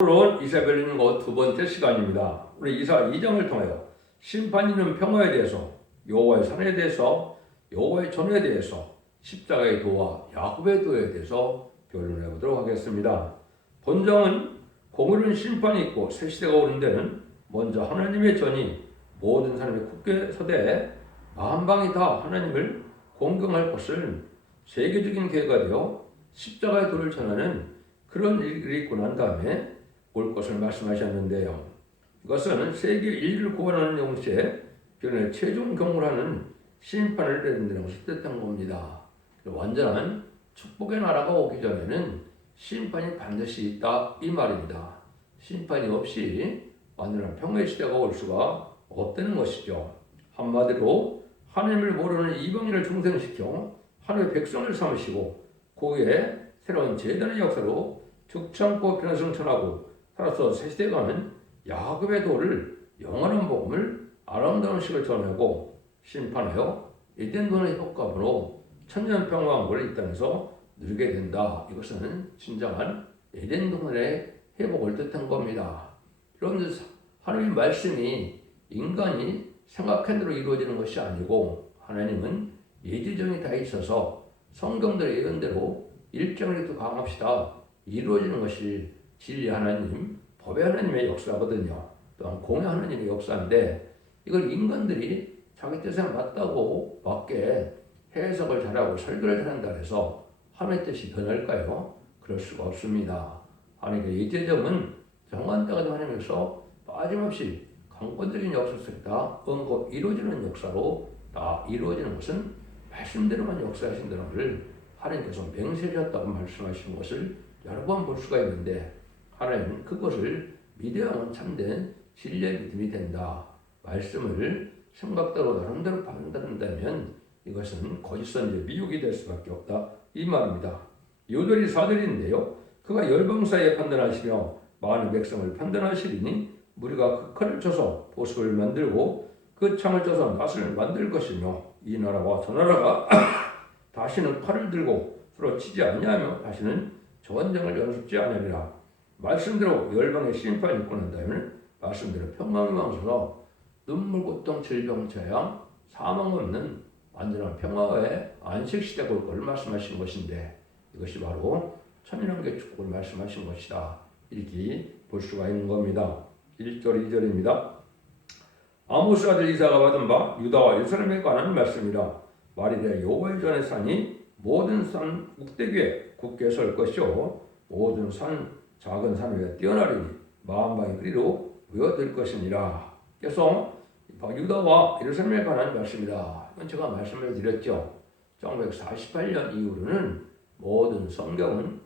오늘은 이사벨 읽는 것 두 번째 시간입니다. 우리 이사 2장을 통하여 심판이 있는 평화에 대해서, 여호와의 산에 대해서, 여호와의 전에 대해서, 십자가의 도와 야곱의 도에 대해서 변론해 보도록 하겠습니다. 본장은 공의로운 심판이 있고 새 시대가 오는 데는 먼저 하나님의 전이 모든 사람이 굳게 서되 만방이 다 하나님을 공경할 것을 세계적인 계획가 되어 십자가의 도를 전하는 그런 일이 있고 난 다음에 올 것을 말씀하셨는데요. 이것은 세계 인류를 구원하는 영시에 변의 최종 경고하는 심판을 내린다는 것을 뜻한 겁니다. 완전한 축복의 나라가 오기 전에는 심판이 반드시 있다 이 말입니다. 심판이 없이 완전한 평화의 시대가 올 수가 없다는 것이죠. 한마디로 하나님을 모르는 이방인을 중생시켜 하나님의 백성을 삼으시고 거기에 새로운 재단의 역사로 죽창고 변성천하고 따라서 새 시대가는 야곱의 도를 영원한 복음을 아름다운 식을 전하고 심판하여 에덴don의 효과로 천년평화왕국을 이 땅에서 누리게 된다. 이것은 진정한 에덴동산의 회복을 뜻한 겁니다. 그런데 하나님의 말씀이 인간이 생각한 대로 이루어지는 것이 아니고 하나님은 예지정이 다 있어서 성경들의 예언대로 일정을 강합시다 이루어지는 것이 진리 하나님, 법의 하나님의 역사거든요. 또한 공의 하나님의 역사인데 이걸 인간들이 자기 뜻에 맞다고 맞게 해석을 잘하고 설교를 잘한다 해서 하나님의 뜻이 변할까요? 그럴 수가 없습니다. 하나님의 예제점은 정한 때가 된 하나님에서 빠짐없이 강권적인 역사 속에 다 언급 이루어지는 역사로 다 이루어지는 것은 말씀대로만 역사하신다는 것을 하나님께서 맹세하셨다고 말씀하시는 것을 여러 번 볼 수가 있는데 하나님은 그것을 믿어야만 참된 진리의 믿음이 된다. 말씀을 생각대로 나름대로 판단한다면 이것은 거짓 선지의 미혹이 될 수밖에 없다. 이 말입니다. 요절이 사절인데요. 그가 열방 사이에 판단하시며 많은 백성을 판단하시리니 무리가 그 칼을 쳐서 보석을 만들고 그 창을 쳐서 낫을 만들 것이며 이 나라와 저 나라가 다시는 칼을 들고 서로 치지 아니하며 다시는 전쟁을 연습지 아니하리라. 말씀대로 열방의 심판이 있고 난 다음에 말씀대로 평강이 왕서서 눈물, 고통, 질병, 재앙, 사망 없는 완전한 평화의 안식시대가 올 것을 말씀하신 것인데 이것이 바로 천년왕국의 축복을 말씀하신 것이다. 이렇게 볼 수가 있는 겁니다. 1절 2절입니다. 아모스 아들 이사가 받은 바 유다와 예루살렘에 관한 말씀이라. 말이되 여호와의 전의 산이 모든 산 꼭대기에 굳게 설 것이요 모든 산 작은 산 위에 뛰어나리니 만방의 그리로 모여들 것이니라. 그래서 유다와 예루살렘에 관한 말씀이다. 이건 제가 말씀을 드렸죠. 1948년 이후로는 모든 성경은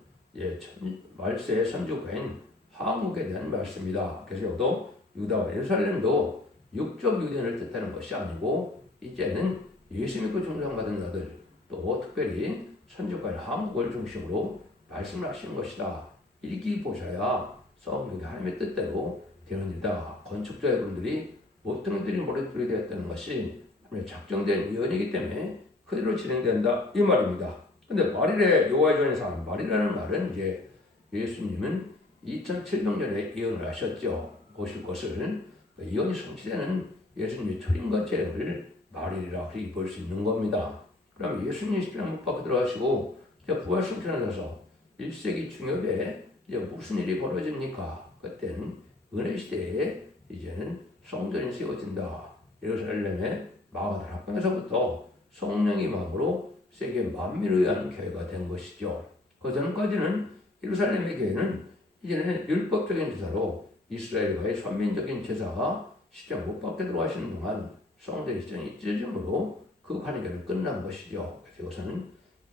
말세의 선주국인 한국에 대한 말씀이다. 그래서 여기도 유다와 예루살렘도 육적 유대인을 뜻하는 것이 아니고 이제는 예수 믿고 중생받은 자들 또 특별히 선주국인 한국을 중심으로 말씀을 하시는 것이다. 이렇게 보셔야 성경이 하나님의 뜻대로 되는 일이다. 건축자 여러분들이 모퉁이들이 모래돌이 되었다는 것이 하나님의 작정된 예언이기 때문에 그대로 진행된다 이 말입니다. 근데 말일에 여호와의 전에 산 말이라는 말은 이제 예수님은 2700년에 예언을 하셨죠. 오실 것을 예언이 성취되는 예수님의 초림과 재림을 말일이라 그렇게 볼 수 있는 겁니다. 그럼 예수님이 십자가에 못 박혀 들어가시고 부활 승천하셔서 1세기 중엽에 이제 무슨 일이 벌어집니까? 그때는 은혜 시대에 이제는 성전이 세워진다. 예루살렘의 마가다 합방에서부터 성령의 마음으로 세계 만민을 위한 교회가 된 것이죠. 그 전까지는 예루살렘의 교회는 이제는 율법적인 제사로 이스라엘과의 선민적인 제사가 시장 못 받게 들어가시는 동안 성전 시장이 찢어짐으로 그 관계는 끝난 것이죠. 그래서 이것은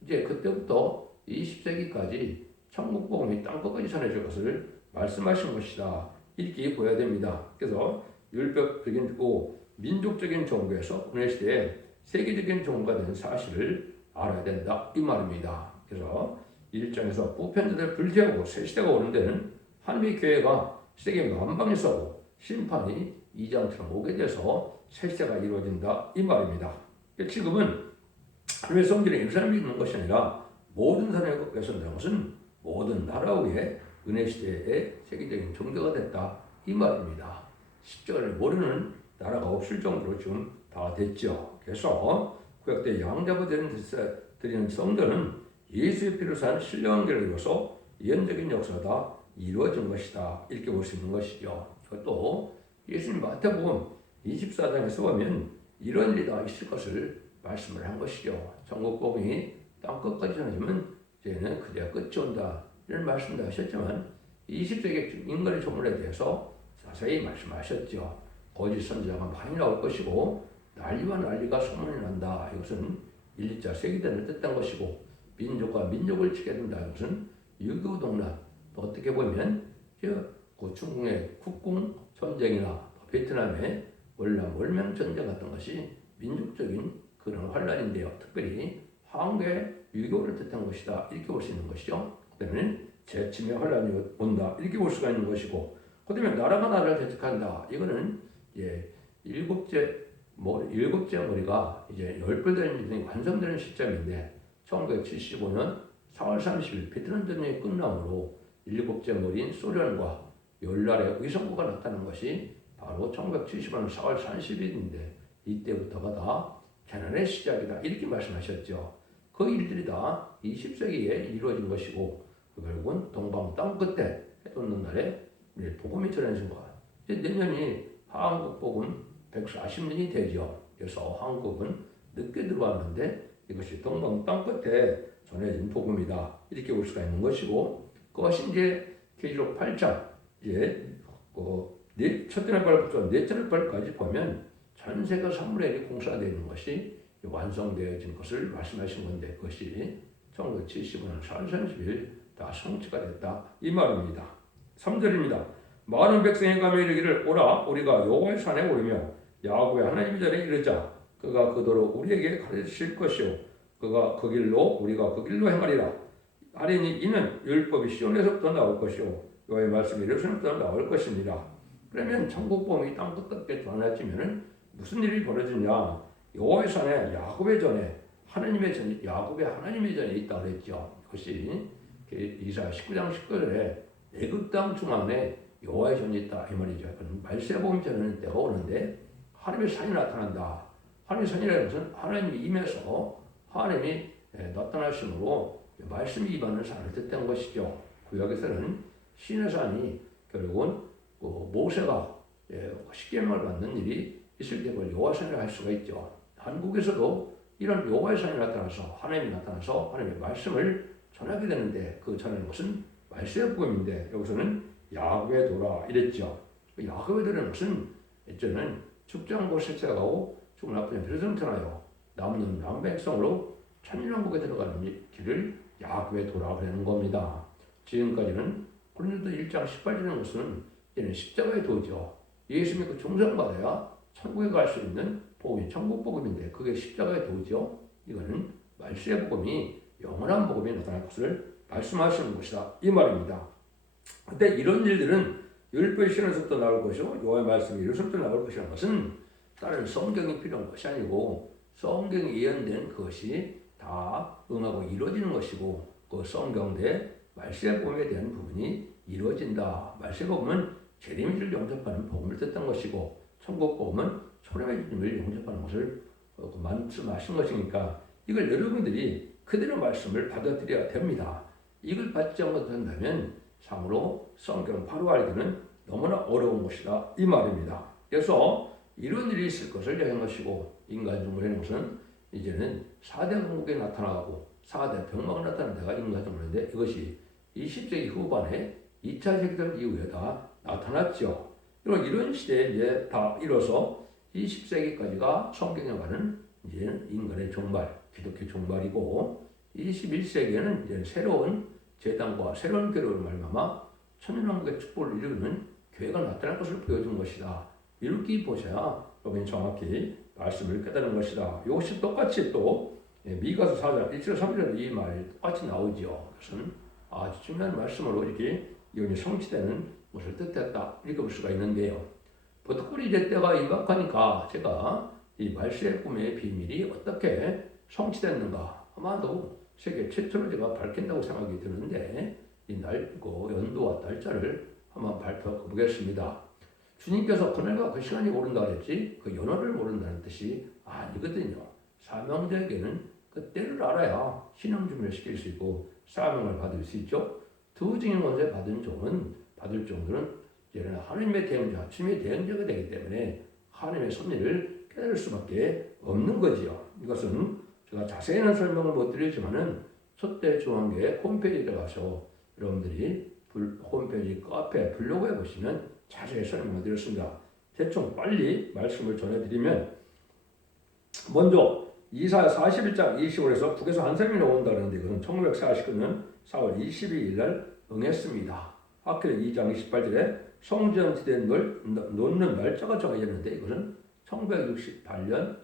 이제 그때부터 20세기까지 천국 복음이 땅끝까지 전해질 것을 말씀하신 것이다. 이렇게 보여야 됩니다. 그래서 율법적이고 민족적인 종교에서 오늘 시대에 세계적인 종교가 된 사실을 알아야 된다 이 말입니다. 그래서 1장에서 보편자들 불태우고 새 시대가 오는 데는 하나님의 교회가 세계 만방에서 심판이 2장처럼 오게 돼서 새 시대가 이루어진다 이 말입니다. 지금은 하나님의 성전에 예루살렘이 있는 것이 아니라 모든 사람에게 쏜다는 것은 모든 나라 위에 근해 시대의 세계적인 종교가 됐다 이 말입니다. 십자가를 모르는 나라가 없을 정도로 지금 다 됐죠. 그래서 구약때 양자부 드리는 성전은 예수의 피로 산 신령관계를 이루어서 예언적인 역사가 이루어진 것이다 이렇게 볼 수 있는 것이죠. 이것도 예수님 마태복음 24장에서 보면 이런 일이 다 있을 것을 말씀을 한 것이죠. 천국복음이 땅끝까지 전해지면 이제는 그제야 끝이 온다 이런 말씀도 하셨지만 20세기 인간의 조문에 대해서 자세히 말씀하셨죠. 거짓 선지자가 많이 나올 것이고 난리와 난리가 소문이 난다. 이것은 1, 2차 세계대전을 뜻한 것이고 민족과 민족을 치게 된다. 이것은 6.25 동란 또 어떻게 보면 그 중국의 국궁 전쟁이나 베트남의 월남 월명 전쟁 같은 것이 민족적인 그런 환란인데요. 특별히 황괴 유교를 뜻한 것이다. 이렇게 볼 수 있는 것이죠. 그다음에 재침의 환란이 온다. 이렇게 볼 수가 있는 것이고 그다음에 나라가 나라를 대적한다. 이거는 일곱째 머리가 이제 10배 되는 일이 완성되는 시점인데 1975년 4월 30일 베트남 전쟁이 끝남으로 일곱째 머리인 소련과 열날의 의성부가 나타난 것이 바로 1975년 4월 30일인데 이때부터가 다 재난의 시작이다 이렇게 말씀하셨죠. 그 일들이 다 20세기에 이루어진 것이고 결국은 동방 땅끝에 해돋는 날에 복음이 전해진 것. 내년이 한국 복음 140년이 되죠. 그래서 한국은 늦게 들어왔는데 이것이 동방 땅끝에 전해진 복음이다 이렇게 볼 수가 있는 것이고 그것이 이제 계시록 8장 이제 첫째 날부터 넷째 날까지 보면 전세가 3분의 1이 공사되는 것이 완성되어진 것을 말씀하신 건데 그것이 1975년 4월 30일 다 성취가 됐다 이 말입니다. 3절입니다. 많은 백성이 가며 이르기를 오라 우리가 여호와의 산에 오르며 야곱의 하나님 전에 이르자 그가 그도로 우리에게 가르치실 것이요 그가 그 길로 우리가 그 길로 행하리라 하리니 이는 율법이 시온에서부터 나올 것이요 여호와의 말씀이 예루살렘부터 나올 것입니다. 그러면 천국복음이 땅끝까지 전해지면은 무슨 일이 벌어지냐? 여호와의 산에 야곱의 전에 하나님의 전 야곱의 하나님의 전에 있다 그랬죠. 그것이 이사야 19장 19절에 애굽 땅 중앙에 여호와의 전이 있다 이 말이죠. 말세복음 전하는 때가 오는데 하나님의 산이 나타난다. 하나님의 산이라는 것은 하나님이 임해서 하나님이 나타나심으로 말씀이 임하는 산을 뜻한 것이죠. 구약에서는 신의 산이 결국은 모세가 십계명을 받는 일이 있을 때 그걸 여호와 산이라 할 수가 있죠. 한국에서도 이런 여호와의 산이 나타나서 하나님이 나타나서 하나님의 말씀을 전하게 되는데 그 전하는 것은 말세의 복음인데 여기서는 야곱의 도라 이랬죠. 야곱의 도라는 것은 예전에는 죽장고 색색하고 죽은 앞에 별성 터나요. 남는 남백성으로 천년왕국에 들어가는 길을 야곱의 도라 그러는 겁니다. 지금까지는 고린도서 1장 18절인 것은 이는 십자가의 도죠. 예수 믿고 종상받아야 천국에 갈 수 있는 복음이 천국 복음인데 그게 십자가의 도죠. 이거는 말세의 복음이 영원한 복음이 나타날 것을 말씀하시는 것이다 이 말입니다. 근데 이런 일들은 율법의 신에서부터 나올 것이고 여호와의 말씀이 예루살렘부터 나올 것이라는 것은 다른 성경이 필요한 것이 아니고 성경이 예언된 그것이 다 응하고 이루어지는 것이고 그 성경대 말세의 복음에 대한 부분이 이루어진다. 말세의 복음은 재림을 영접하는 복음을 뜻한 것이고 천국 복음은 소림의 주님을 영접하는 것을 말씀하신 것이니까 이걸 여러분들이 그대로 말씀을 받아들여야 됩니다. 이걸 받지 못한다면 참으로 성경을 바로 알기는 너무나 어려운 것이다 이 말입니다. 그래서 이런 일이 있을 것을 예언한 것이고 인간 중물의 것은 이제는 4대 강국에 나타나고 4대 병마가 나타나는 데가 인간 중물인데 이것이 20세기 후반에 2차 세계대전 이후에 다 나타났죠. 이런 시대에 이제 다 이뤄서 20세기까지가 성경에 관한 이제 인간의 종말, 기독교 종말이고 21세기에는 이제 새로운 재단과 새로운 교회를 말미암아 천년왕국의 축복을 이루는 교회가 나타날 것을 보여준 것이다. 이렇게 보셔야 여러분이 정확히 말씀을 깨달은 것이다. 이것이 똑같이 또 미가서 4장 1절 3절에 이 말이 똑같이 나오죠. 그것은 아주 중요한 말씀으로 이렇게 이혼이 성취되는 것을 뜻했다. 이렇게 볼 수가 있는데요. 보통 이제 때가 임박하니까 제가 이 말세의 꿈의 비밀이 어떻게 성취됐는가 아마도 세계 최초로 제가 밝힌다고 생각이 드는데 연도와 날짜를 한번 발표해 보겠습니다. 주님께서 그날과 그 시간이 모른다 그랬지 그 연호를 모른다는 뜻이 아니거든요. 사명자에게는 그 때를 알아야 신앙 준비를 시킬 수 있고 사명을 받을 수 있죠. 두 증인 권세 받을 종들은 이제는 하나님의 대행자, 주님의 대행자가 되기 때문에 하나님의 섭리를 깨달을 수밖에 없는 거지요. 이것은 제가 자세히는 설명을 못 드리지만은 첫대 중앙교회 홈페이지에 들어가서 여러분들이 홈페이지 카페 블로그에 보시면 자세히 설명을 드렸습니다. 대충 빨리 말씀을 전해드리면 먼저 이사야 41장 20절에서 북에서 한 사람이 나온다 그러는데 이것은 1949년 4월 22일 날 응했습니다. 하필 2장 28절에 성전 지대에 놓는 날짜가 정해졌는데 이것은 1964년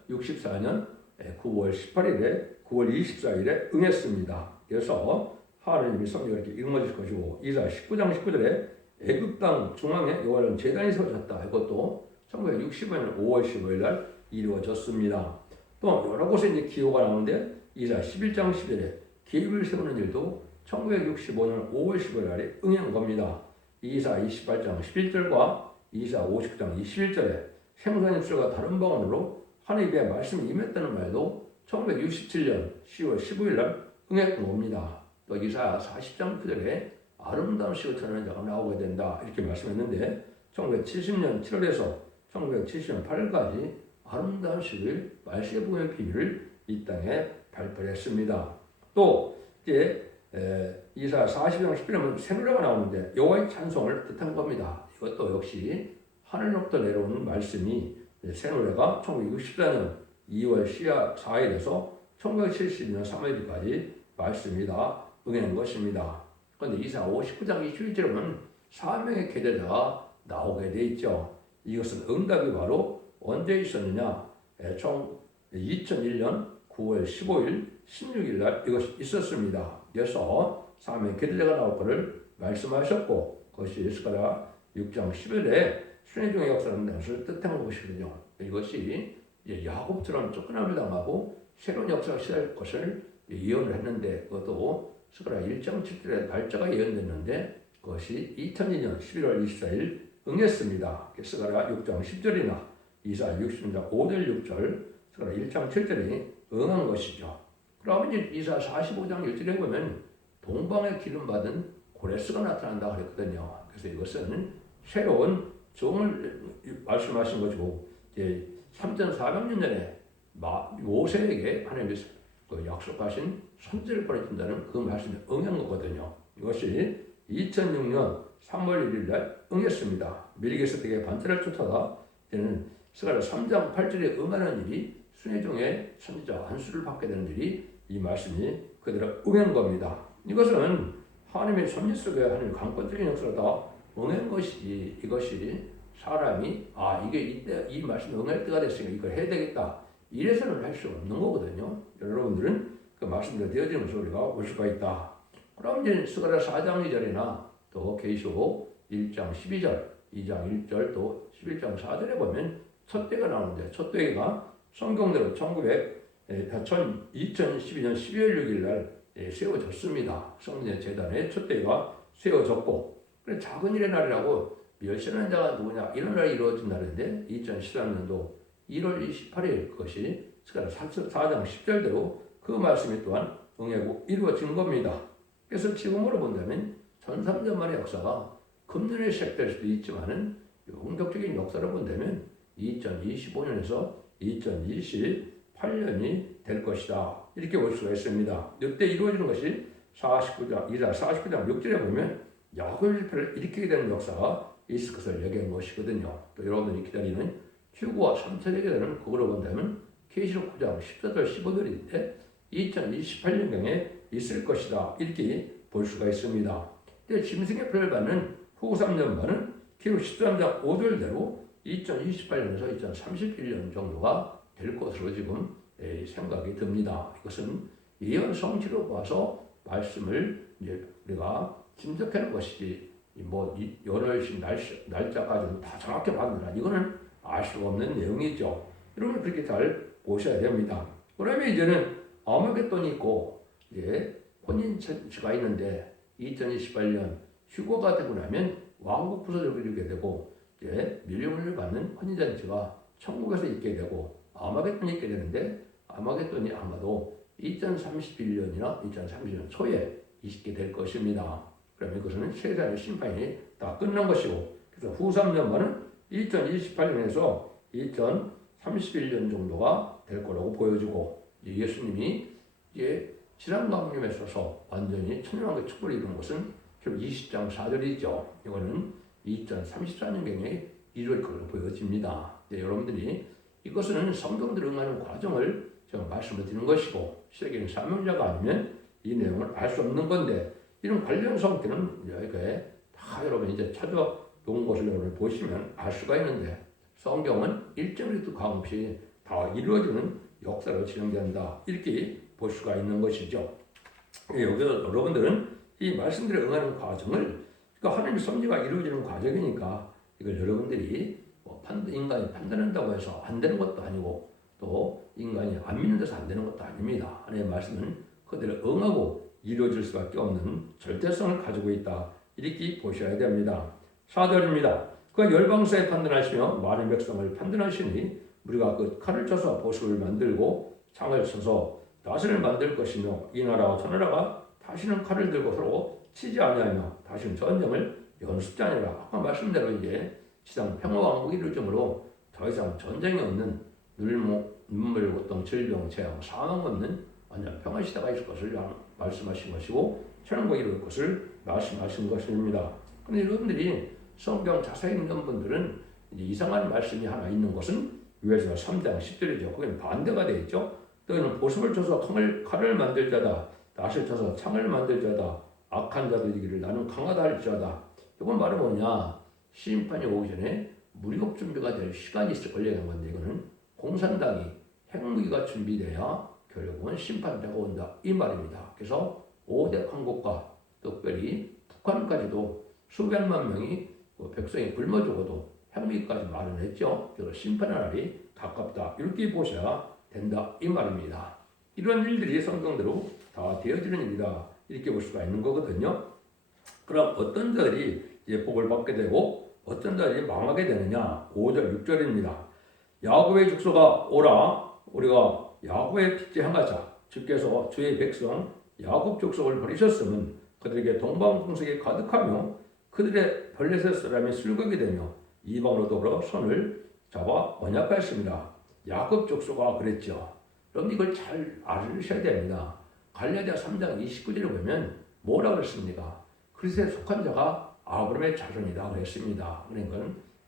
9월 18일에 9월 24일에 응했습니다. 그래서 하나님이 성경을 이렇게 읽어주실 것이고 이사야 19장 19절에 애굽 땅 중앙에 여호와는 제단이 세워졌다. 이것도 1965년 5월 15일 날 이루어졌습니다. 또 여러 곳에 이제 기호가 나오는데 이사야 11장 10절에 계획을 세우는 일도 1965년 5월 15일 날에 응한 겁니다. 이사야 28장 11절과 이사야 59장 21절에 생선 입술과 다른 방언으로 하나님의 말씀이 임했다는 말도 1967년 10월 15일 날 응했던 겁니다. 또 이사야 40장 9절에 아름다운 시를 전하는 자가 나오게 된다 이렇게 말씀했는데 1970년 7월에서 1970년 8월까지 아름다운 시를 말세의 복음의 비밀을 이 땅에 발표했습니다. 또 이제 이사야 40장 10절에 보면 새노래가 나오는데 여호와의 찬송을 뜻한 겁니다. 이것도 역시 하늘로부터 내려오는 말씀이 새노래가 1964년 2월 4일에서 1972년 3월까지 말씀이 다 응한 것입니다. 그런데 이사야 59장 21절에 보면 사명의 계제자가 나오게 돼 있죠. 이것은 응답이 바로 언제 있었느냐? 2001년 9월 15일 16일 날 이것이 있었습니다. 그래서 사명의 계제자가 나올 것을 말씀하셨고 그것이 스가랴 6장 10일에 순회중의 역사라는 것을 뜻한 것이거든요. 이것이 야곱처럼 쫓겨남을 당하고 새로운 역사가 시작할 것을 예언을 했는데 그것도 스가랴 1장 7절에 날짜가 예언됐는데 그것이 2002년 11월 24일 응했습니다. 스가랴 6장 10절이나 이사야 60장 5절 6절 스가랴 1장 7절이 응한 것이죠. 그러면 이사야 45장 1절에 보면 동방에 기름 받은 고레스가 나타난다 그랬거든요. 그래서 이것은 새로운 종을 말씀하신 것이고 3,400년 전에 모세에게 하나님이 약속하신 선지를 보내준다는 그 말씀에 응한 거거든요. 이것이 2006년 3월 1일 날 응했습니다. 멜기세덱의 반대를 쫓아다 이제는 스가랴 3장 8절에 응하는 일이 순회중의 선지자 안수를 받게 되는 일이 이 말씀이 그대로 응한 겁니다. 이것은 하나님의 섭리 속에 하나님의 강권적인 역사다 응한 것이지 이것이 사람이 이게 이때 이 말씀에 응할 때가 됐으니까 이걸 해야 되겠다 이래서는 할 수 없는 거거든요. 여러분들은 그 말씀대로 되어지면서 우리가 올 수가 있다. 그럼 이제 스가랴 4장 2절이나 또 계시록 1장 12절, 2장 1절 또 11장 4절에 보면 첫 때가 나오는데 첫 때가 성경대로 2012년 12월 6일 날 세워졌습니다. 성전의 제단에 첫 때가 세워졌고 그래 작은 일의 날이라고 멸시하는 자가 누구냐 이런 날이 이루어진 날인데 2013년도 1월 28일 그것이 스가랴 4장 10절대로 그 말씀이 또한 응하고 이루어진 겁니다. 그래서 지금으로 본다면 1300년 만의 역사가 금년에 시작될 수도 있지만은 본격적인 역사를 본다면 2025년에서 2028년이 될 것이다. 이렇게 볼 수가 있습니다. 이때 이루어지는 것이 이사야 49장 6절에 보면 야곱 집회를 일으키게 되는 역사가 있을 것을 얘기한 것이거든요. 또 여러분들이 기다리는 휴구와 3차례가 되는 그거로 본다면 계시록 9장 14절 15절인데 2028년경에 있을 것이다. 이렇게 볼 수가 있습니다. 짐승의 표를 받는 후고 3년반은 기록 13장 5절대로 2028년에서 2031년 정도가 될 것으로 지금 생각이 듭니다. 이것은 예언 성취로 봐서 말씀을 이제 우리가 짐작하는 것이지 여러 날짜까지는 다 정확히 받는다. 이거는 알 수가 없는 내용이죠. 여러분 그렇게 잘 보셔야 됩니다. 그러면 이제는 아마겟돈이 있고 혼인잔치가 있는데 2028년 휴거가 되고 나면 왕국 부서를 이루게 되고 이제 밀림을 받는 혼인잔치가 천국에서 있게 되고 아마겟돈이 있게 되는데 아마겟돈이 아마도 2031년이나 2030년 초에 있게 될 것입니다. 그러면 그것은 세상의 심판이 다 끝난 것이고 그래서 후 3년만은 2028년에서 2031년 정도가 될 거라고 보여지고 예수님이 이제 지상강림에 있어서 완전히 천년왕국의 축복을 이룬 것은 결국 20장 4절이죠. 이거는 2034년경에 이룰 것으로 보여집니다. 네, 여러분들이 이것은 성경들 응하는 과정을 제가 말씀을 드리는 것이고 시대적인 사명자가 아니면 이 내용을 알 수 없는 건데 이런 관련 성경은 여기에 다 여러분 이제 찾아놓은 것을 여러분 보시면 알 수가 있는데 성경은 일정에도 가없이 다 이루어지는 역사로 진행된다 이렇게 볼 수가 있는 것이죠. 여기서 여러분들은 이 말씀들에 응하는 과정을 그러니까 하나님의 섭리가 이루어지는 과정이니까 이걸 여러분들이 인간이 판단한다고 해서 안 되는 것도 아니고 또 인간이 안 믿는 데서 안 되는 것도 아닙니다. 하나님의 말씀은 그대로 응하고 이루어질 수밖에 없는 절대성을 가지고 있다. 이렇게 보셔야 됩니다. 4절입니다. 그가 열방사에 판단하시며 많은 백성을 판단하시니 우리가 그 칼을 쳐서 보석을 만들고 창을 쳐서 다스를 만들 것이며 이 나라와 저 나라가 다시는 칼을 들고 서로 치지 아니하며 다시는 전쟁을 연습지 아니라 아까 말씀대로 이제 지상 평화왕국이 이루어지므로 더 이상 전쟁이 없는 눈물, 고통, 질병, 재앙, 사망 없는 완전 평화 시대가 있을 것을 말씀하신 것이고 천국이 이룰 것을 말씀하신 것입니다. 그런데 여러분들이 성경 자세히 읽는 분들은 이제 이상한 말씀이 하나 있는 것은 위에서 3장 10절이죠. 거기는 반대가 되어 있죠. 너희는 보석을 쳐서 칼을 만들 자다. 낫을 쳐서 창을 만들 자다. 악한 자들이기를 나는 강하다 할 자다. 이건 말은 뭐냐. 심판이 오기 전에 무력 준비가 될 시간이 있을 걸려야 하는 건데 이거는 공산당이 핵무기가 준비돼야 결국은 심판자가 온다. 이 말입니다. 그래서 5대 강국과 특별히 북한까지도 수백만 명이 백성이 굶어 죽어도 핵무기까지 말을 했죠. 그래서 심판의 날이 가깝다. 이렇게 보셔야 된다. 이 말입니다. 이런 일들이 성경대로 다 되어지는 일이다. 이렇게 볼 수가 있는 거거든요. 그럼 어떤 자들이 이제 복을 받게 되고 어떤 자들이 망하게 되느냐. 5절, 6절입니다. 야곱의 죽소가 오라. 우리가 야곱의 핏째 향하자. 주께서 주의 백성 야곱 족속을 버리셨으면 그들에게 동방풍석이 가득하며 그들의 블레셋 사람이 술극이 되며 이방으로 더불어 손을 잡아 언약하였습니다. 야곱 족속아 그랬죠. 그럼 이걸 잘 알으셔야 됩니다. 갈라디아 3장 29절을 보면 뭐라 그랬습니까? 그리스도에 속한 자가 아브라함의 자손이다 그랬습니다. 그러니까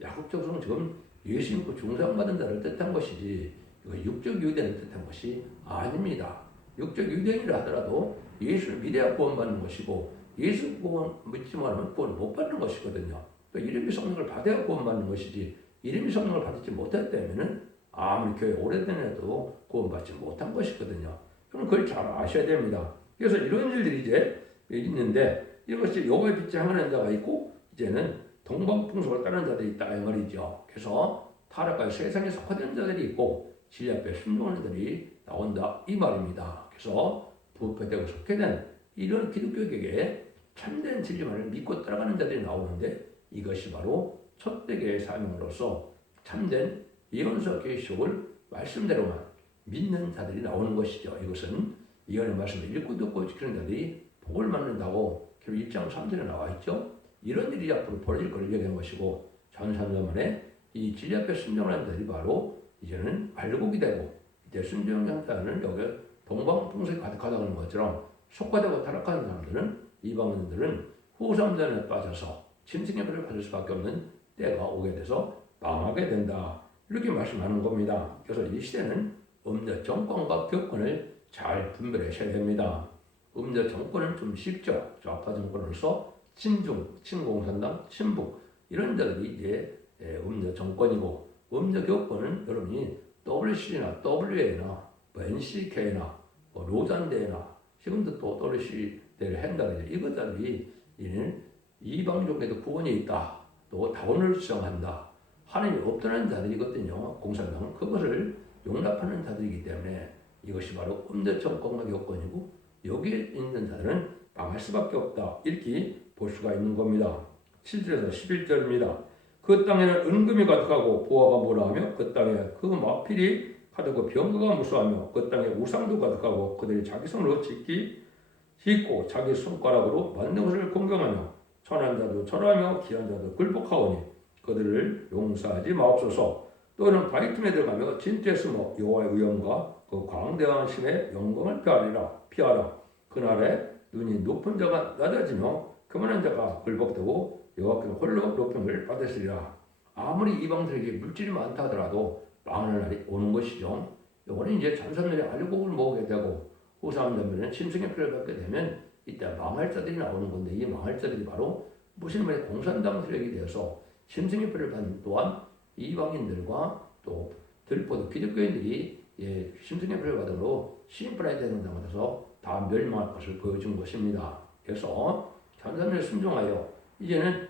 야곱 족속은 지금 예수 믿고 중상받은 자를 뜻한 것이지 이거 육적 유대를 뜻한 것이 아닙니다. 육적 유대인이라 하더라도 예수를 믿어야 구원받는 것이고 예수 구원 믿지 말면 구원을 못 받는 것이거든요. 그러니까 이름이 성령을 받아야 구원받는 것이지 이름이 성령을 받지 못했다면 아무리 교회 오래된에도 구원받지 못한 것이거든요. 그럼 그걸 잘 아셔야 됩니다. 그래서 이런 일들이 이제 있는데 이것이 여호와의 빛에 향하는 자가 있고 이제는 동방풍속을 따르는 자들이 있다 이 말이죠. 그래서 타락과 세상에 속하는 자들이 있고 진리 앞에 순종하는 자들이 나온다 이 말입니다. 그래서 부패되고 속해된 이런 기독교계에 참된 진리만을 믿고 따라가는 자들이 나오는데 이것이 바로 첫 대교의 사명으로서 참된 예언서 계시록을 말씀대로만 믿는 자들이 나오는 것이죠. 이것은 예언의 말씀을 읽고 듣고 지키는 자들이 복을 받는다고 결국 1장 3절에 나와 있죠. 이런 일이 앞으로 벌어질 것을 얘기한 것이고 전산년 만에 이 진리 앞에 순종하는 자들이 바로 이제는 알곡이 되고 이제 순종하는 자는 여기 동방풍속이 가득하다는 것처럼 속과되고 타락하는 사람들은 이방인들은 후 3년에 빠져서 짐승의 벌을 받을 수밖에 없는 때가 오게 돼서 망하게 된다. 이렇게 말씀하는 겁니다. 그래서 이 시대는 음녀 정권과 교권을 잘 분별하셔야 됩니다. 음녀 정권은 좀 쉽죠. 좌파 정권으로서 친중, 친공산당, 친북 이런 자들이 이제 음녀 정권이고 음녀 교권은 여러분이 WC나 WA나 NCK나 로잔대나 지금도 또 WC대를 한다든지 이것들이 이방족에도 구원이 있다. 또 다원을 주장한다. 하나님이 없다는 자들이거든요. 공산당은 그것을 용납하는 자들이기 때문에 이것이 바로 음녀 정권과 교권이고 여기에 있는 자들은 망할 수밖에 없다. 이렇게 볼 수가 있는 겁니다. 7절에서 11절입니다. 그 땅에는 은금이 가득하고 보화가 몰아하며 그 땅에 그 마필이 가득하고 병거가 무수하며 그 땅에 우상도 가득하고 그들이 자기 손으로 짓고 자기 손가락으로 만든 것을 공경하며 천한 자도 절하며 귀한 자도 굴복하오니 그들을 용서하지 마옵소서. 또는 바위 틈에 들어가며 진토에 숨어 여호와의 위엄과 그 광대한 심의 영광을 피하라. 그날에 눈이 높은 자가 낮아지며 교만한 자가 굴복되고 여호와께서 홀로 높임을 받으시리라. 아무리 이방들에게 물질이 많다 하더라도 망하는 날이 오는 것이죠. 요거는 이제 전산들이 알곡을 먹게 되고 후삼자면은 짐승의 피를 받게 되면 이때 망할 자들이 나오는 건데, 이 망할 자들이 바로 무슬림의 공산당 세력이 되어서 짐승의 피를 받는 또한 이방인들과 또 들포도 기독교인들이 짐승의 피를 받음으로 심판에 되는 당에서 다 멸망할 것을 보여준 것입니다. 그래서 전산을 순종하여 이제는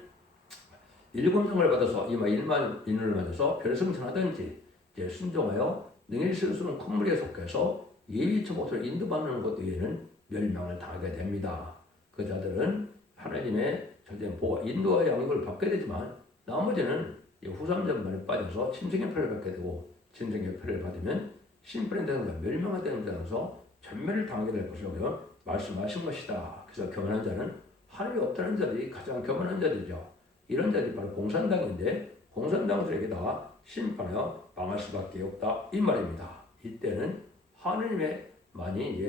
일금성을 받아서 이마 1만 인을 맞아서 별승천하든지 이제 순종하여 능히 스스로는 큰 무리에 속해서 예의치 못을 인도받는 것 외에는 멸망을 당하게 됩니다. 그 자들은 하나님의 절대 보호, 인도와 양육을 받게 되지만 나머지는 후삼전반에 빠져서 짐승의 표를 받게 되고 짐승의 표를 받으면 심판에 되는 자, 멸망에 되는 자라서 전멸을 당하게 될 것이라고 말씀하신 것이다. 그래서 교만한 자는 하늘이 없다는 자들이 가장 교만한 자들이죠. 이런 자들이 바로 공산당인데 공산당들에게 다 심판하여 망할 수밖에 없다 이 말입니다. 이때는 하느님의 많이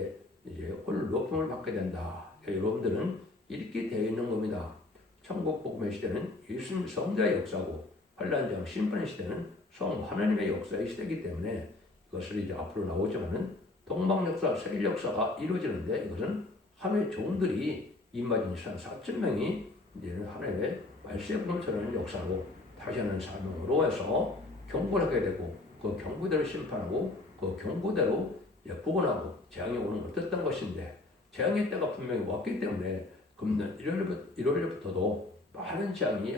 이제 홀로 높임을 받게 된다. 여러분들은 이렇게 되어 있는 겁니다. 천국 복음의 시대는 예수님 성자의 역사고 환란장 심판의 시대는 성 하느님의 역사의 시대이기 때문에 이것을 이제 앞으로 나오지만은 동방 역사, 세일 역사가 이루어지는데 이것은 하나님의 종들이 임마진 4,000명이 이제는 하나님의 말씀의 복음을 전하는 역사로 다시 하는 사명으로 해서 경고를 하게 되고 그 경고대로 심판하고 그 경고대로 구원하고 재앙이 오는 걸 뜻한 것인데 재앙의 때가 분명히 왔기 때문에 금년 1월부터도 많은 재앙이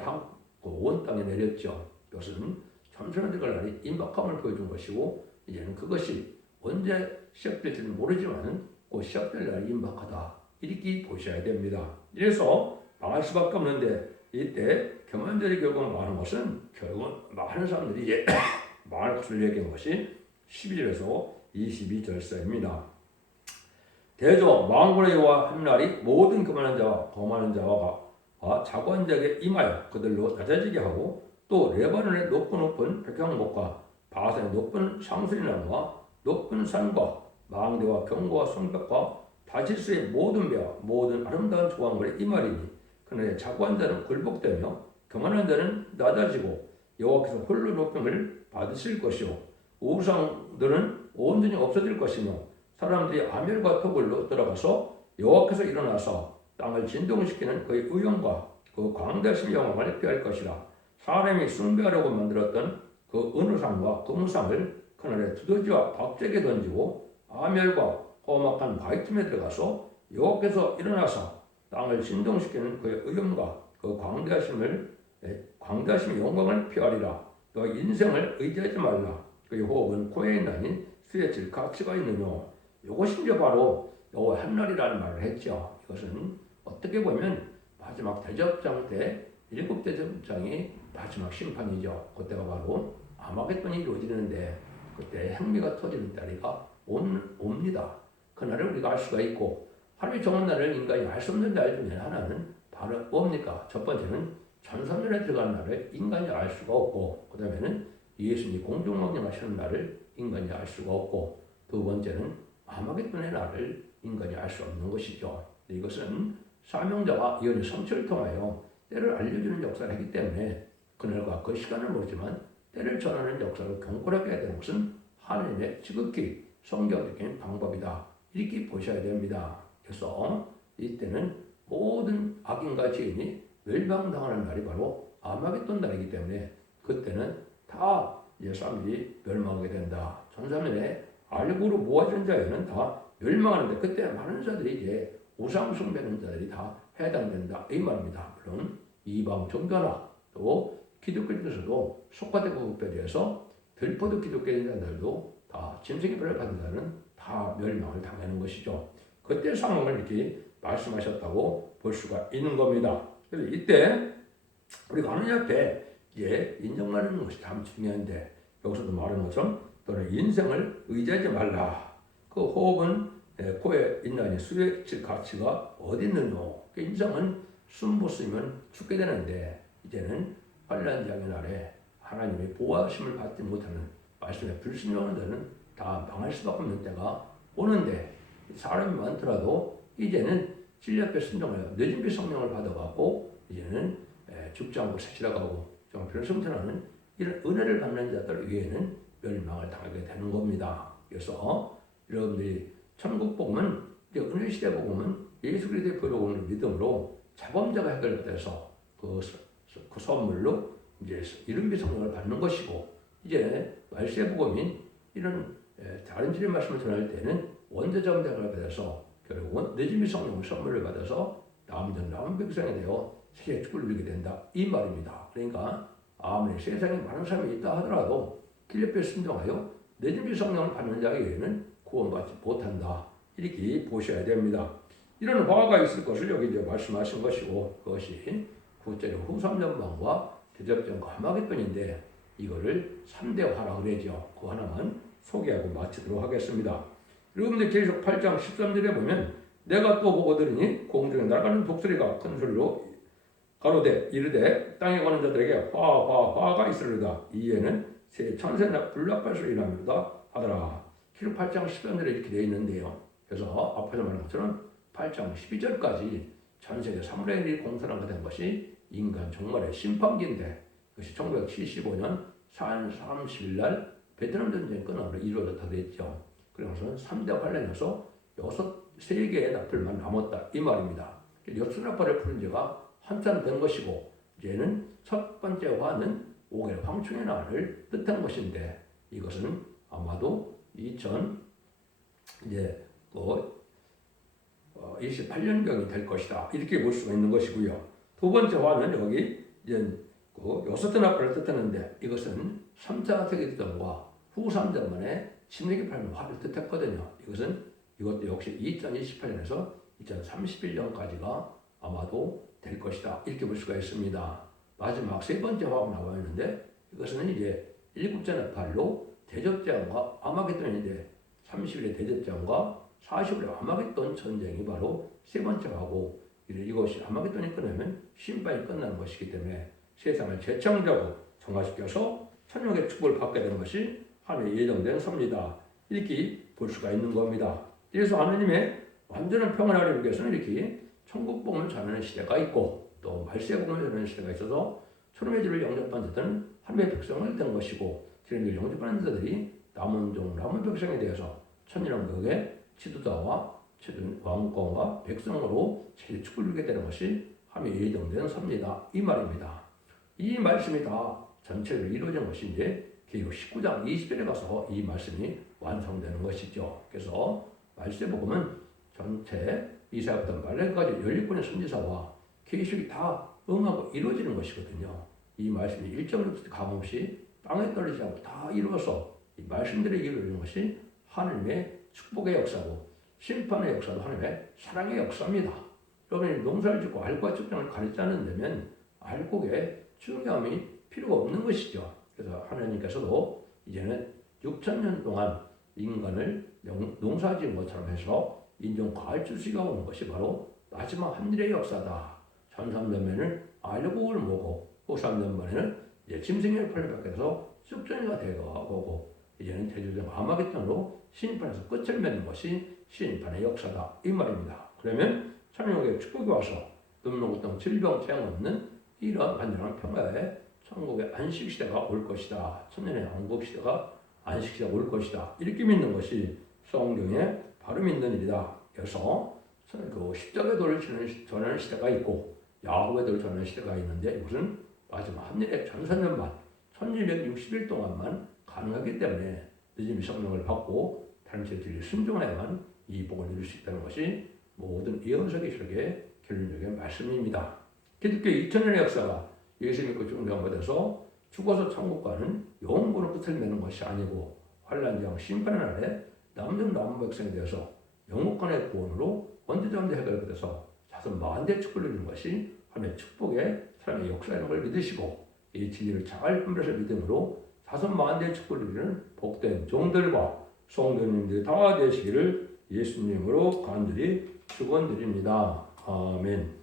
온 땅에 내렸죠. 이것은 참선을 들어갈 날이 임박함을 보여준 것이고 이제는 그것이 언제 시작될지는 모르지만 곧 시작될 날이 임박하다 이렇게 보셔야 됩니다. 이래서 망할 수밖에 없는데 이때 교만들이 결국 망하는 것은 결국은 많은 사람들이 이제 망할 것을 얘기한 것이 12절에서 22절서입니다. 대저 만군의 여호와 한 날이 모든 교만한 자와 거만한 자와 자고한 자에게 임하여 그들로 낮아지게 하고 또 레바논의 높은 백향목과 바산의 높은 상수리나무와 높은 산과 망대와 경고와 성벽과 다시스의 모든 배와 모든 아름다운 조각물에 임하리니 그날에 자고한 자는 굴복되며 교만한 자는 낮아지고 여호와께서 홀로 높임을 받으실 것이요 우상들은 온전히 없어질 것이며 사람들이 아멜과 토굴로 들어가서 여호와께서 일어나서 땅을 진동시키는 그의 의형과 그 광대하신 영광을 피할 것이라. 사람이 숭배하려고 만들었던 그 은우상과 금상을 그날에 두더지와 박제게 던지고 아멜과 험악한 바위 틈에 들어가서 여호와께서 일어나서 땅을 진동시키는 그의 의형과 그 광대하심의 영광을 피하리라. 너 인생을 의지하지 말라. 그의 호흡은 코에 있나니 수에칠 가치가 있느뇨. 이것이 이제 바로 여호와 한 날이라는 말을 했죠. 이것은 어떻게 보면 마지막 대접장 때 7 대접장이 마지막 심판이죠. 그때가 바로 아마겟돈이 이루어지는데 그때 행미가 터지는 때가 옵니다. 그날을 우리가 알 수가 있고 하루의 정한 날을 인간이 알 수 없는 날 중에 하나는 바로 뭡니까? 첫 번째는 천사면에 들어가는 날을 인간이 알 수가 없고 그 다음에는 예수님이 공중망령하시는 날을 인간이 알 수가 없고 두 번째는 아마겟돈의 날을 인간이 알 수 없는 것이죠. 이것은 사명자가 이언의 성취를 통하여 때를 알려주는 역사를 하기 때문에 그날과 그 시간을 모르지만 때를 전하는 역사를 경고하게 해야 되는 것은 하나님의 지극히 성경적인 방법이다. 이렇게 보셔야 됩니다. 그래서 이때는 모든 악인과 죄인이 멸망당하는 날이 바로 아마겟돈 날이기 때문에 그때는 다 사람들이 멸망하게 된다. 전사면에 알고로 모아진 자에는 다 멸망하는데 그때 많은 자들이 이제 우상 숭배하는 자들이 다 해당된다 이 말입니다. 물론 이방 종교나 또 기독교에서도 속가되고 구별해서 들포도 기독교인들도 다 짐승의 표를 받는 자는 다 멸망을 당하는 것이죠. 그때 상황을 이렇게 말씀하셨다고 볼 수가 있는 겁니다. 그래서 이때 우리가 하느님 앞에 이제 인정받는 것이 참 중요한데 여기서도 말한 것처럼 또는 인생을 의지하지 말라. 그 호흡은 코에 있나니 수에 칠 가치가 어디 있느뇨. 그 인생은 숨 못 쉬면 죽게 되는데 이제는 환난장의 날에 하나님의 보호하심을 받지 못하는 말씀에 불신령한 자는 다 망할 수밖에 없는 때가 오는데 사람이 많더라도 이제는 진리 앞에 순종하여 늦은 비 성령을 받아갖고 이제는 죽지 않고 새치러가고 정말 성천하는 이런 은혜를 받는 자들 위에는 멸망을 당하게 되는 겁니다. 그래서 여러분들이 천국 복음은 이제 은혜 시대 복음은 예수 그리스도의 보혈로 오는 믿음으로 자범자가 해결돼서 그 선물로 이제 이른비 성령을 받는 것이고 이제 말세 복음인 이런 다른 진리 말씀을 전할 때는 원죄자범자가 받아서 결국은 늦은비 성령을 선물을 받아서 남은 백성이 되어 세계 축을 누리게 된다 이 말입니다. 그러니까 아무리 세상에 많은 사람이 있다 하더라도 필리핀에 순종하여 늦은비 성령을 받는 자에게는 구원받지 못한다 이렇게 보셔야 됩니다. 이런 화가 있을 것을 여기 이제 말씀하신 것이고 그것이 구체로 후삼전방과 대접전과 하마겟돈인데 이거를 3대 화라고 그러죠. 그 하나만 소개하고 마치도록 하겠습니다. 여러분들 계속 8장 13절에 보면 내가 또 보고 들으니 공중에 날아가는 독수리가 큰 소리로 가로되 이르되 땅에 가는 자들에게 화가 있으리로다. 이에는 새 천사나 불나팔 소리랍니다 하더라. 기록 8장 13절에 이렇게 되어 있는데요. 그래서 앞에서 말한 것처럼 8장 12절까지 전 세계 3분의 1이 공산화가 된 것이 인간 종말의 심판기인데 그것이 1975년 4월 30일 날 베트남 전쟁 끝나고 이루어졌다 그랬죠. 그래서 3대 환란에서 3개의 나팔만 남았다 이 말입니다. 6나팔을 푸는 지가 한참 된 것이고 이제는 첫 번째 화는 5개의 황충의 날을 뜻하는 것인데 이것은 아마도 28년경이 될 것이다 이렇게 볼 수가 있는 것이고요. 두 번째 화는 여기 이제 그 6대 나팔을 뜻하는데 이것은 3차 세계대전과 후 3전만에 침례기 파는 화를 뜻했거든요. 이것도 역시 2028년에서 2031년까지가 아마도 될 것이다 이렇게 볼 수가 있습니다. 마지막 세 번째 화가 나와 있는데 이것은 이제 7째 나팔로 대접장과 아마겟돈인데 30일의 대접장과 40일의 아마겟돈 전쟁이 바로 세 번째 화고 이것이 아마겟돈이 끝나면 심판이 끝나는 것이기 때문에 세상을 재창조하고 정화시켜서 천국의 축복을 받게 되는 것이 하나님의 예정된 섭니다. 이렇게 볼 수가 있는 겁니다. 그래서 하나님의 완전한 평안을 이루기 위해서는 이렇게 천국 복음을 전하는 시대가 있고 또 말세 복음을 전하는 시대가 있어서 초림의 주를 영접한 자들은 하나님의 백성을 된 것이고 주님을 영접하는 자들이 남은 백성에 대해서 천일왕국의 지도자와 왕권과 백성으로 재축을 누리게 되는 것이 하나님의 예정된 섭니다. 이 말입니다. 이 말씀이 다 전체로 이루어진 것이 이제 계시록 19장 20절에 가서 이 말씀이 완성되는 것이죠. 그래서 말세 복음은 전체 이사야부터 말라기까지 17권의 선지자와 계시록이 다 응하고 이루어지는 것이거든요. 이 말씀이 일정부터 감없이 땅에 떨어지지 않고 다 이루어서 이 말씀들이 이루어지는 것이 하나님의 축복의 역사고 심판의 역사도 하나님의 사랑의 역사입니다. 여러분이 농사를 짓고 알과 측정을 가르치지 않는다면 알곡의 중요함이 필요가 없는 것이죠. 그래서 하나님께서도 이제는 6,000년 동안 인간을 농사지은 것처럼 해서 인종 과할 주시가 오는 것이 바로 마지막 한일의 역사다. 전 3년만에는 알곡을 모고 후 3년만에는 짐승의 팔을 받게 돼서 쑥전이가 되어가고 이제는 대주전 아마겟돈으로 심판에서 끝을 맺는 것이 심판의 역사다 이 말입니다. 그러면 천국의 축복이 와서 눈물 질병 재앙 없는 이러한 완전한 평화의 천국의 안식시대가 올 것이다. 천년의 왕국시대가 안식시대가 올 것이다. 이렇게 믿는 것이 성경에 바로 믿는 일이다. 그래서 그 십자가의 돌을 전하는 시대가 있고 야곱의 돌을 전하는 시대가 있는데 이것은 마지막 한일의 전선년만 1260일 동안만 가능하기 때문에 늦은 성령을 받고 다른 제들이 순종해야만 이 복을 누릴 수 있다는 것이 모든 예언서기 설계의 결론적인 말씀입니다. 기독교의 2000년의 역사가 예수 믿고 중병받아서 죽어서 천국 가는 영원으로 끝을 맺는 것이 아니고 환란장 심판의 날에 남은 백성에 대해서 영국간의 구원으로 언제든지 해결돼서 자손 만대 축복을 누리는 것이 하나님의 축복의 사람의 역사라는 걸 믿으시고 이 진리를 잘 분별해서 믿음으로 자손 만대 축복을 누리는 복된 종들과 성도님들이 다 되시기를 예수님으로 간절히 축원드립니다. 아멘.